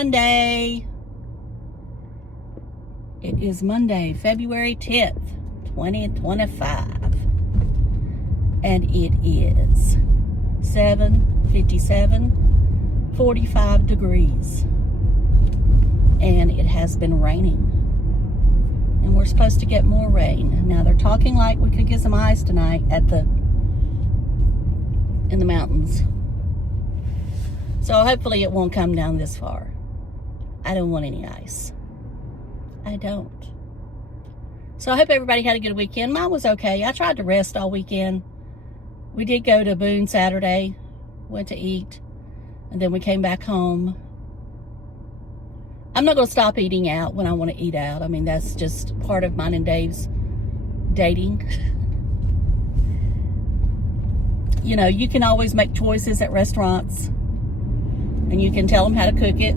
Monday. It is Monday, February 10th, 2025. And it is 7:57, 45 degrees. And it has been raining. And we're supposed to get more rain. Now they're talking like we could get some ice tonight in the mountains. So hopefully it won't come down this far. I don't want any ice. I don't. So I hope everybody had a good weekend. Mine was okay. I tried to rest all weekend. We did go to Boone Saturday, went to eat, and then we came back home. I'm not going to stop eating out when I want to eat out. I mean, that's just part of mine and Dave's dating. You know, you can always make choices at restaurants, and you can tell them how to cook it.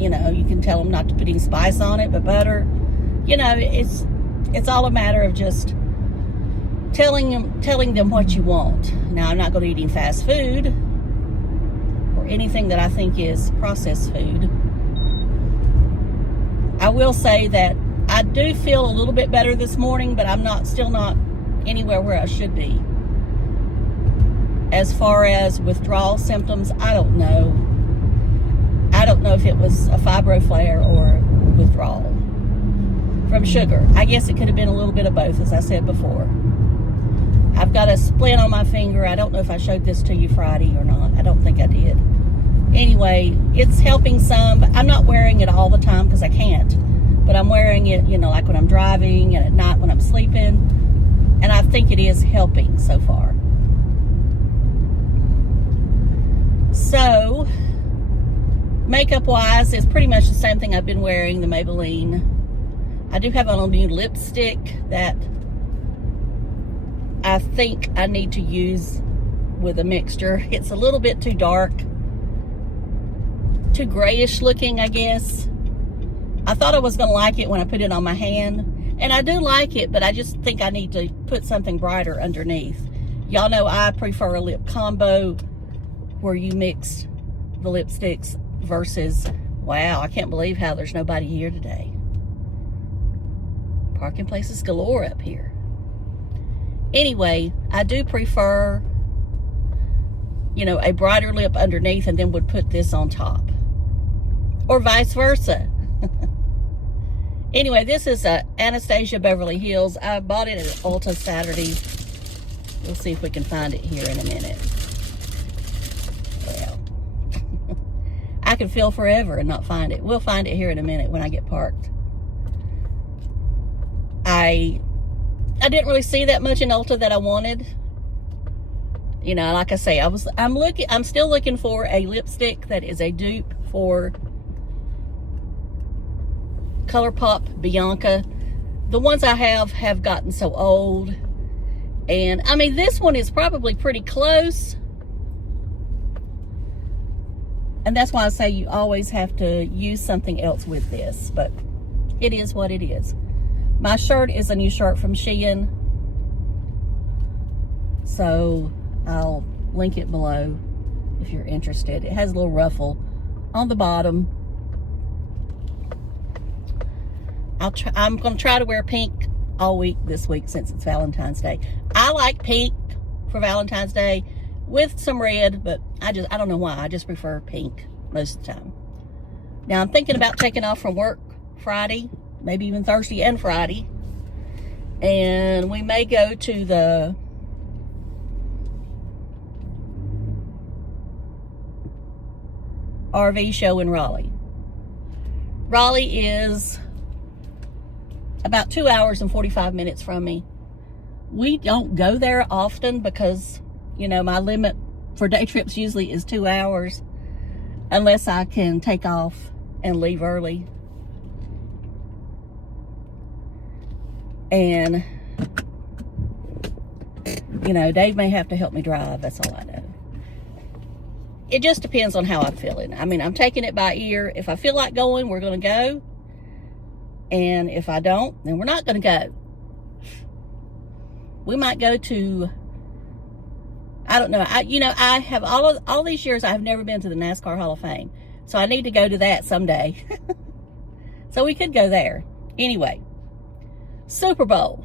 You know, you can tell them not to put any spice on it, but butter. You know, it's all a matter of just telling them what you want. Now, I'm not going to eat any fast food or anything that I think is processed food. I will say that I do feel a little bit better this morning, but I'm still not anywhere where I should be. As far as withdrawal symptoms, I don't know. I don't know if it was a fibro flare or withdrawal from sugar. I guess it could have been a little bit of both, as I said before. I've got a splint on my finger. I don't know if I showed this to you Friday or not. I don't think I did. Anyway, it's helping some, but I'm not wearing it all the time because I can't. But I'm wearing it, you know, like when I'm driving and at night when I'm sleeping. And I think it is helping so far. So, makeup-wise, it's pretty much the same thing I've been wearing, the Maybelline. I do have a new lipstick that I think I need to use with a mixture. It's a little bit too dark. Too grayish looking, I guess. I thought I was going to like it when I put it on my hand. And I do like it, but I just think I need to put something brighter underneath. Y'all know I prefer a lip combo where you mix the lipsticks versus, wow, I can't believe how there's nobody here today. Parking places galore up here. Anyway, I do prefer, you know, a brighter lip underneath and then would put this on top. Or vice versa. Anyway, this is Anastasia Beverly Hills. I bought it at Ulta Saturday. We'll see if we can find it here in a minute. Well, I can feel forever and not find it. We'll find it here in a minute when I get parked. I didn't really see that much in Ulta that I wanted. You know, like I say, I'm still looking for a lipstick that is a dupe for ColourPop Bianca. The ones I have gotten so old. And I mean, this one is probably pretty close. And that's why I say you always have to use something else with this. But it is what it is. My shirt is a new shirt from Shein. So I'll link it below if you're interested. It has a little ruffle on the bottom. I'm going to try to wear pink all week this week since it's Valentine's Day. I like pink for Valentine's Day with some red, but I don't know why. I just prefer pink most of the time. Now I'm thinking about taking off from work Friday, maybe even Thursday and Friday. And we may go to the RV show in Raleigh. Raleigh is about 2 hours and 45 minutes from me. We don't go there often because, you know, my limit for day trips usually is 2 hours unless I can take off and leave early. And, you know, Dave may have to help me drive. That's all I know. It just depends on how I'm feeling. I mean, I'm taking it by ear. If I feel like going, we're going to go. And if I don't, then we're not going to go. We might go to, I don't know. I have all these years, I've never been to the NASCAR Hall of Fame. So I need to go to that someday. So we could go there. Anyway, Super Bowl.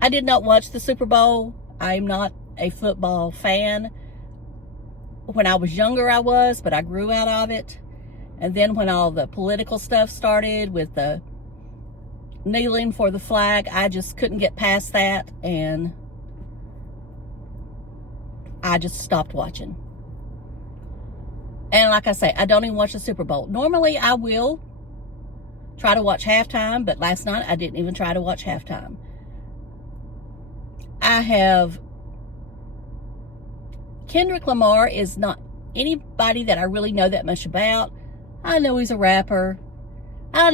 I did not watch the Super Bowl. I'm not a football fan. When I was younger, I was, but I grew out of it. And then when all the political stuff started with the kneeling for the flag, I just couldn't get past that, and I just stopped watching. And like I say, I don't even watch the Super Bowl. Normally, I will try to watch halftime, but last night I didn't even try to watch halftime. Kendrick Lamar is not anybody that I really know that much about. I know he's a rapper. I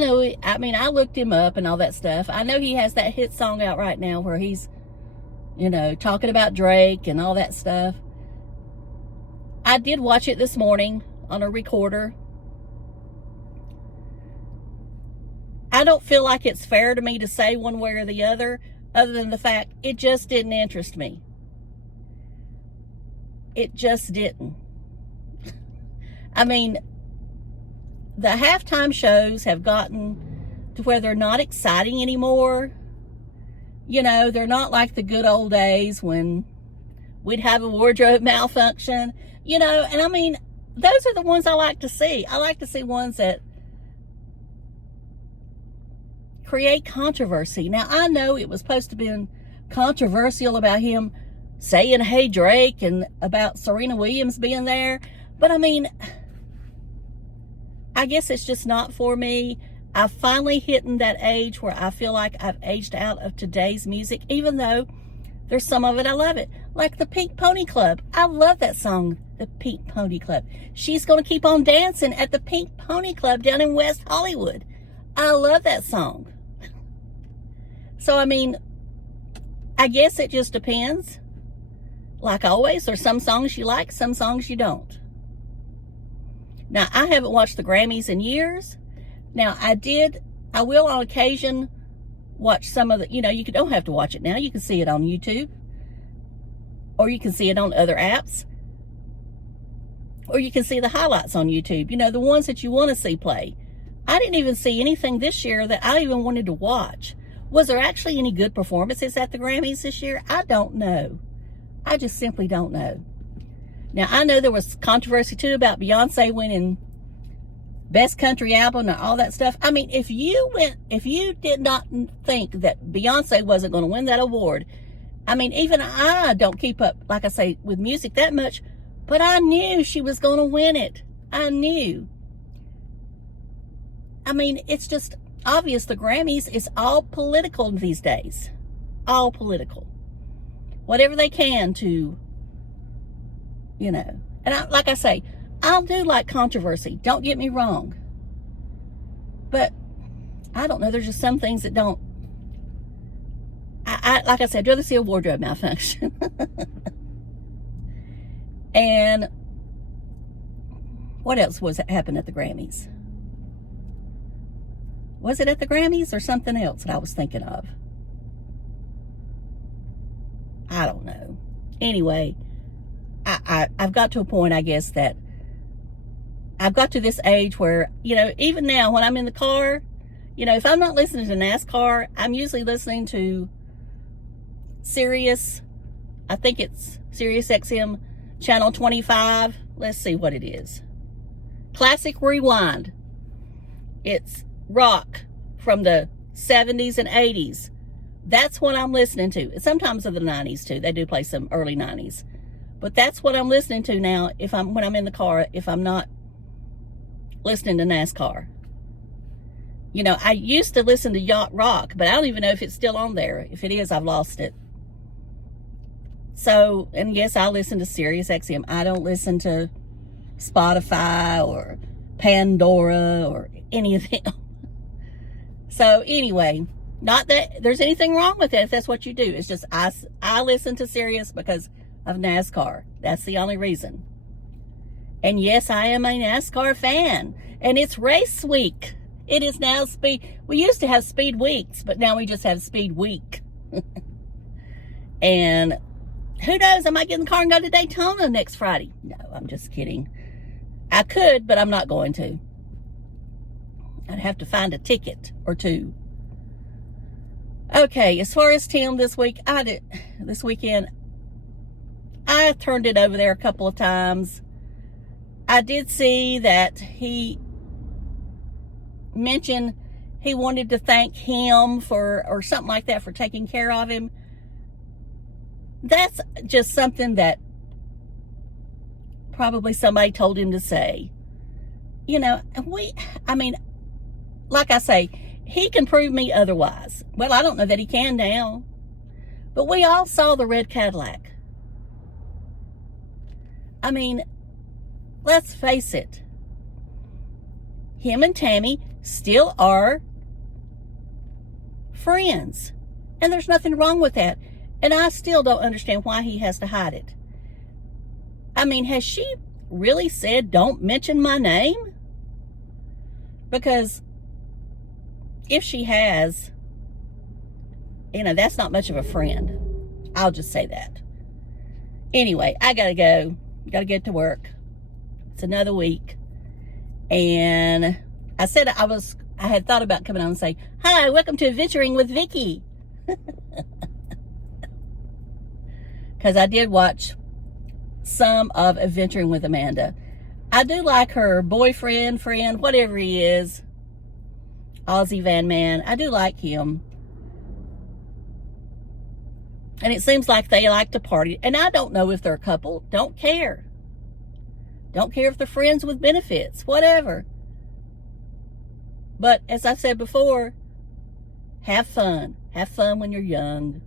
looked him up and all that stuff. I know he has that hit song out right now where he's, talking about Drake and all that stuff. I did watch it this morning on a recorder. I don't feel like it's fair to me to say one way or the other than the fact it just didn't interest me. It just didn't. The halftime shows have gotten to where they're not exciting anymore. They're not like the good old days when we'd have a wardrobe malfunction, and those are the ones I like to see. I like to see ones that create controversy. Now, I know it was supposed to be controversial about him saying, "Hey, Drake," and about Serena Williams being there. But I guess it's just not for me. I've finally hit that age where I feel like I've aged out of today's music, even though there's some of it I love it. Like the Pink Pony Club. I love that song, the Pink Pony Club. She's going to keep on dancing at the Pink Pony Club down in West Hollywood. I love that song. So, I guess it just depends. Like always, there's some songs you like, some songs you don't. Now, I haven't watched the Grammys in years. Now, I will on occasion watch some of the, you don't have to watch it now. You can see it on YouTube. Or you can see it on other apps. Or you can see the highlights on YouTube. The ones that you want to see play. I didn't even see anything this year that I even wanted to watch. Was there actually any good performances at the Grammys this year? I don't know. I just simply don't know. Now, I know there was controversy, too, about Beyonce winning Best Country Album and all that stuff. If you did not think that Beyonce wasn't going to win that award, even I don't keep up, like I say, with music that much, but I knew she was going to win it. I knew. It's just obvious the Grammys is all political these days. All political. Whatever they can to, And like I say, I'll do like controversy. Don't get me wrong. But I don't know. There's just some things that don't. Like I said, I'd rather see a wardrobe malfunction. And what else happened at the Grammys? Was it at the Grammys or something else that I was thinking of? I don't know. Anyway, I've got to a point, I guess, that I've got to this age where, even now when I'm in the car, if I'm not listening to NASCAR, I'm usually listening to Sirius. I think it's Sirius XM Channel 25. Let's see what it is. Classic Rewind. It's rock from the 70s and 80s. That's what I'm listening to. Sometimes of the 90s too. They do play some early 90s. But that's what I'm listening to now when I'm in the car, if I'm not listening to NASCAR. I used to listen to Yacht Rock, but I don't even know if it's still on there. If it is, I've lost it. So, and yes, I listen to Sirius XM. I don't listen to Spotify or Pandora or any of them. So anyway, not that there's anything wrong with it if that's what you do. It's just I listen to Sirius because of NASCAR. That's the only reason. And yes, I am a NASCAR fan. And it's race week. It is now speed. We used to have speed weeks, but now we just have speed week. And who knows? I might get in the car and go to Daytona next Friday. No, I'm just kidding. I could, but I'm not going to. I'd have to find a ticket or two. Okay, as far as Tim this weekend, I turned it over there a couple of times. I did see that he mentioned he wanted to thank him or something like that for taking care of him. That's just something that probably somebody told him to say. You know, like I say, he can prove me otherwise. Well, I don't know that he can now. But we all saw the red Cadillac. I mean, let's face it. Him and Tammy still are friends. And there's nothing wrong with that. And I still don't understand why he has to hide it. I mean, has she really said, don't mention my name? Because if she has, you know, that's not much of a friend. I'll just say that. Anyway, I gotta go. Gotta get to work. It's another week. And I said I had thought about coming on and say, hi, welcome to Adventuring with Vicky. Because I did watch some of Adventuring with Amanda. I do like her boyfriend, friend, whatever he is. Ozzy Van Man. I do like him. And it seems like they like to party. And I don't know if they're a couple. Don't care. Don't care if they're friends with benefits. Whatever. But as I said before, have fun. Have fun when you're young.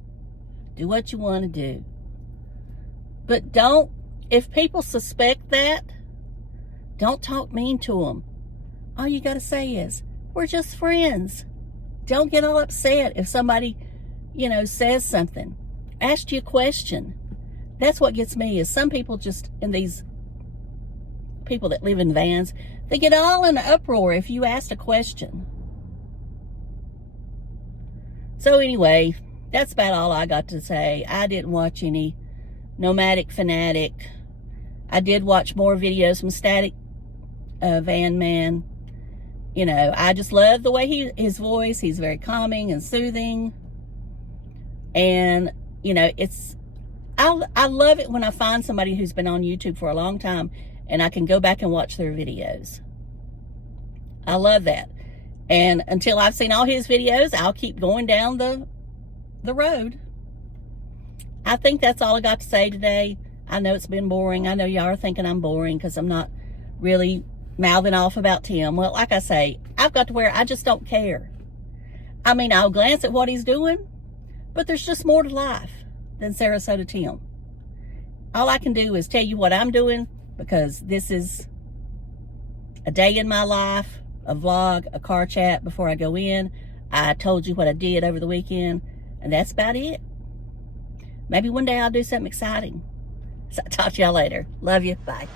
Do what you want to do. But don't, if people suspect that, don't talk mean to them. All you got to say is, we're just friends. Don't get all upset if somebody, you know, says something. Ask you a question. That's what gets me, is some people just, in these people that live in vans, they get all in an uproar if you ask a question. So anyway, that's about all I got to say. I didn't watch any Nomadic Fanatic. I did watch more videos from Static Van Man. You know, I just love the way his voice, he's very calming and soothing. And, you know, I love it when I find somebody who's been on YouTube for a long time and I can go back and watch their videos. I love that. And until I've seen all his videos, I'll keep going down the road. I think that's all I got to say today. I know it's been boring. I know y'all are thinking I'm boring because I'm not really mouthing off about Tim. Well, like I say, I've got to where I just don't care. I mean, I'll glance at what he's doing, but there's just more to life than Sarasota Tim. All I can do is tell you what I'm doing, because this is a day in my life, a vlog, a car chat before I go in. I told you what I did over the weekend, and that's about it. Maybe one day I'll do something exciting. So I'll talk to y'all later. Love you. Bye.